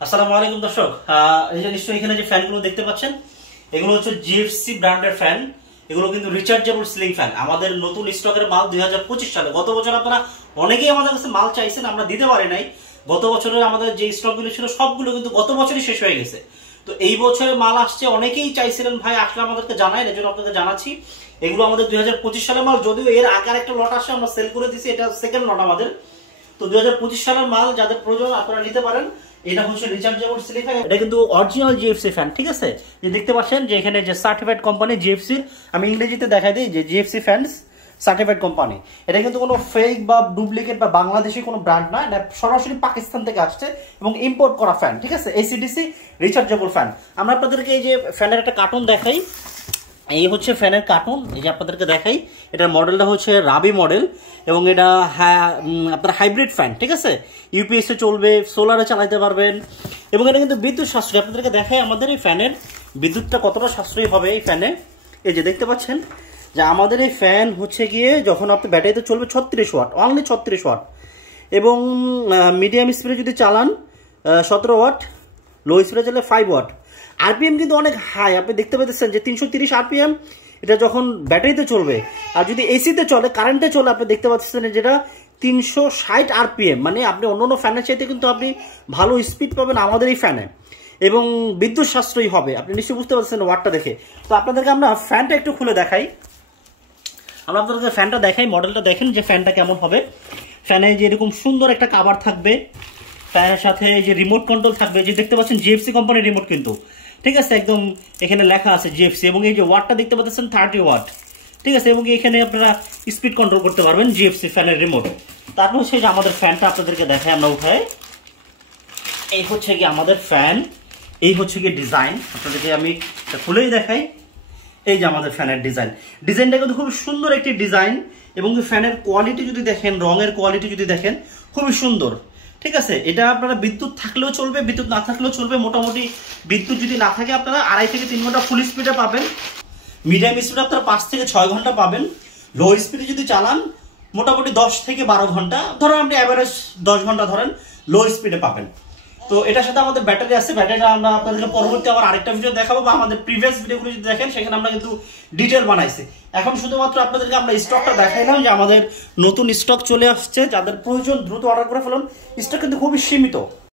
আসসালামু আলাইকুম দর্শক, এই যে নিশ্চয়ই এখানে যে ফ্যানগুলো দেখতে পাচ্ছেন এগুলো হচ্ছে জিএফসি ব্র্যান্ডের ফ্যান। এগুলো কিন্তু রিচার্জেবল সিলিং ফ্যান, আমাদের নতুন স্টকের মাল 2025 সালে। গত বছর আপনারা অনেকেই আমাদের কাছে মাল চাইছেন, আমরা দিতে পারি নাই। গত বছরের আমাদের যে স্টকগুলো ছিল সবগুলো কিন্তু গত বছরই শেষ হয়ে গেছে। তো এই বছরে মাল আসছে, অনেকেই চাইছিলেন ভাই আসলে আমাদেরকে জানাই, এর জন্য আপনাদের জানাচ্ছি। এগুলো আমাদের 2025 সালের মাল, যদিও এর আকার একটা লট আসে আমরা সেল করে দিছি, এটা সেকেন্ড লট আমাদের। তো 2025 সালের মাল যাদের প্রয়োজন আপনারা নিতে পারেন। এটা হচ্ছে রিচার্জেবল সিলিং ফ্যান, এটা কিন্তু অরিজিনাল জিএফসি ফ্যান, ঠিক আছে। যে দেখতে পাচ্ছেন যে এখানে যে সার্টিফাইড কোম্পানি জিএফসি, আমি ইংরেজিতে দেখাই দিই যে জিএফসি ফ্যানস সার্টিফাইড কোম্পানি। এটা কিন্তু কোনো ফেক বা ডুপ্লিকেট বা বাংলাদেশি কোনো ব্র্যান্ড না, এটা সরাসরি পাকিস্তান থেকে আসছে এবং ইম্পোর্ট করা ফ্যান, ঠিক আছে। AC DC rechargeable fan. আমরা আপনাদেরকে এই যে ফ্যানের একটা কার্টুন দেখাই, এই হচ্ছে ফ্যানের কার্টুন, এই যে আপনাদেরকে দেখাই। এটার মডেলটা হচ্ছে রাবি মডেল এবং এটা আপনার হাইব্রিড ফ্যান, ঠিক আছে। ইউপিএসে চলবে, সোলারে চালাতে পারবেন এবং এটা কিন্তু বিদ্যুৎ সাশ্রয়ী। আপনাদেরকে দেখাই আমাদের এই ফ্যানের বিদ্যুৎটা কতটা সাশ্রয়ী হবে এই ফ্যানে। এই যে দেখতে পাচ্ছেন যে আমাদের এই ফ্যান হচ্ছে গিয়ে যখন আপনি ব্যাটারিতে চলবে 36 ওয়াট, অনলি 36 ওয়াট, এবং মিডিয়াম স্পিডে যদি চালান 17 ওয়াট, লো স্পিডে চালালে 5 ওয়াট। আরপিএম কিন্তু অনেক হাই, আপনি দেখতে পাচ্ছেন যে 330 আরপিএম এটা যখন ব্যাটারিতে চলবে। আর যদি এসিতে চলে, কারেন্টে চলে, আপনি দেখতে পাচ্ছেন যেটা 360 আরপিএম, মানে আপনি অন্য অন্য ফ্যানের চাইতে কিন্তু আপনি ভালো স্পিড পাবেন আমাদের এই ফ্যানে এবং বিদ্যুৎ সাশ্রয়ী হবে। আপনি নিশ্চয়ই বুঝতে পারছেন ওয়াটটা দেখে। তো আপনাদেরকে আমরা ফ্যানটা একটু খুলে দেখাই, আমরা আপনাদেরকে ফ্যানটা দেখাই, মডেলটা দেখেন যে ফ্যানটা কেমন হবে। ফ্যানে যে এরকম সুন্দর একটা কাভার থাকবে, ফ্যানের সাথে যে রিমোট কন্ট্রোল থাকবে, যে দেখতে পাচ্ছেন জিএফসি কোম্পানির রিমোট কিন্তু, ঠিক আছে, একদম এখানে লেখা আছে জিএফসি। এবং এই যে ওয়াটটা দেখতে পাচ্ছেন 30 ওয়াট, ঠিক আছে। এবং এখানে আপনারা স্পিড কন্ট্রোল করতে পারবেন জিএফসি ফ্যানের রিমোট। তারপর হচ্ছে যে আমাদের ফ্যানটা আপনাদেরকে দেখাই আমরা উঠাই। এই হচ্ছে কি আমাদের ফ্যান, এই হচ্ছে কি ডিজাইন, আপনাদেরকে আমি খুলেই দেখাই। এই যে আমাদের ফ্যানের ডিজাইনটা কিন্তু খুব সুন্দর একটি ডিজাইন এবং ফ্যানের কোয়ালিটি যদি দেখেন, রঙের কোয়ালিটি যদি দেখেন, খুবই সুন্দর, ঠিক আছে। এটা আপনারা বিদ্যুৎ থাকলেও চলবে, বিদ্যুৎ না থাকলেও চলবে। মোটামুটি বিদ্যুৎ যদি না থাকে আপনারা 2.5 থেকে 3 ঘন্টা ফুল স্পিডে পাবেন, মিডিয়াম স্পিডে আপনারা 5 থেকে 6 ঘন্টা পাবেন, লো স্পিডে যদি চালান মোটামুটি 10 থেকে 12 ঘন্টা, ধরেন আপনি অ্যাভারেজ 10 ঘন্টা ধরেন লো স্পিডে পাবেন। তো এটার সাথে আমাদের ব্যাটারি আছে, ব্যাটারিটা আমরা আপনাদেরকে পরবর্তী আবার আরেকটা ভিডিও দেখাবো, বা আমাদের প্রিভিয়াস ভিডিওগুলো যদি দেখেন সেখানে আমরা কিন্তু ডিটেল বানাইছি। এখন শুধুমাত্র আপনাদেরকে আমরা স্টকটা দেখাইলাম যে আমাদের নতুন স্টক চলে আসছে, যাদের প্রয়োজন দ্রুত অর্ডার করে ফেলুন, স্টক কিন্তু খুবই সীমিত।